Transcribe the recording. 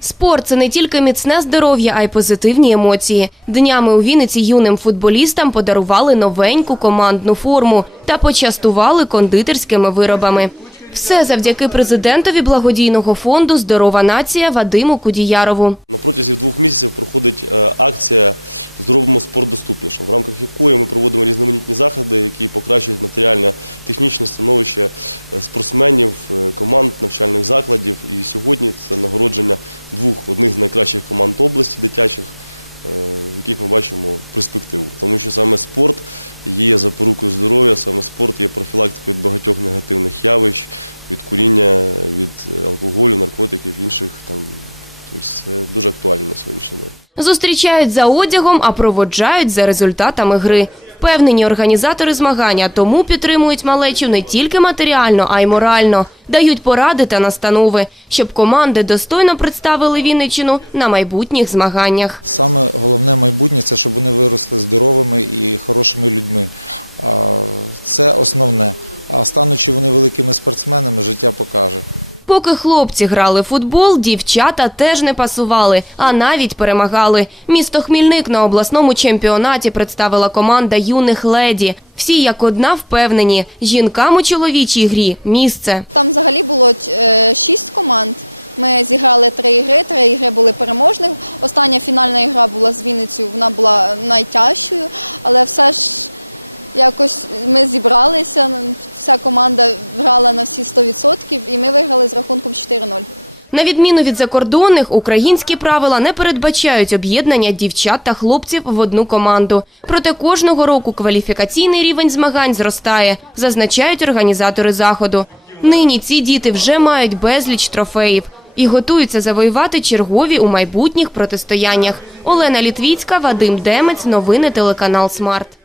Спорт це не тільки міцне здоров'я, а й позитивні емоції. Днями у Вінниці юним футболістам подарували новеньку командну форму та почастували кондитерськими виробами. Все завдяки президентові благодійного фонду Здорова нація Вадиму Кудіярову. Зустрічають за одягом, а проводжають за результатами гри. Впевнені організатори змагання, тому підтримують малечу не тільки матеріально, а й морально. Дають поради та настанови, щоб команди достойно представили Вінниччину на майбутніх змаганнях. Поки хлопці грали футбол, дівчата теж не пасували, а навіть перемагали. Місто Хмільник на обласному чемпіонаті представила команда юних леді. Всі як одна впевнені, жінкам у чоловічій грі місце. На відміну від закордонних, українські правила не передбачають об'єднання дівчат та хлопців в одну команду. Проте кожного року кваліфікаційний рівень змагань зростає, зазначають організатори заходу. Нині ці діти вже мають безліч трофеїв і готуються завоювати чергові у майбутніх протистояннях. Олена Літвіцька, Вадим Демець, новини телеканал Смарт.